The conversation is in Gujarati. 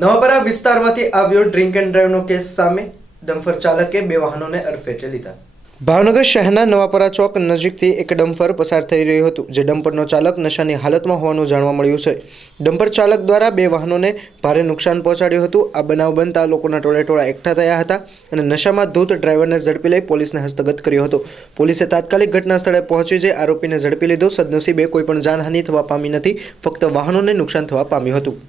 નવાપરા વિસ્તારમાંથી આવ્યો ડ્રિંક એન્ડ ડ્રાઈવનો કેસ સામે. ડમ્પર ચાલકે બે વાહનોને અડફેટે લીધા. ભાવનગર શહેરના નવાપરા ચોક નજીકથી એક ડમ્પર પસાર થઈ રહ્યું હતું, જે ડમ્પરનો ચાલક નશાની હાલતમાં હોવાનું જાણવા મળ્યું છે. ડમ્પર ચાલક દ્વારા બે વાહનોને ભારે નુકસાન પહોંચાડ્યું હતું. આ બનાવ બનતા લોકોના ટોળે એકઠા થયા હતા અને નશામાં ધૂત ડ્રાઈવરને ઝડપી લઈ પોલીસને હસ્તગત કર્યો હતો. પોલીસે તાત્કાલિક ઘટના સ્થળે પહોંચી આરોપીને ઝડપી લીધો. સદનસીબે કોઈ પણ જાનહાનિ થવા પામી નથી, ફક્ત વાહનોને નુકસાન થવા પામ્યું હતું.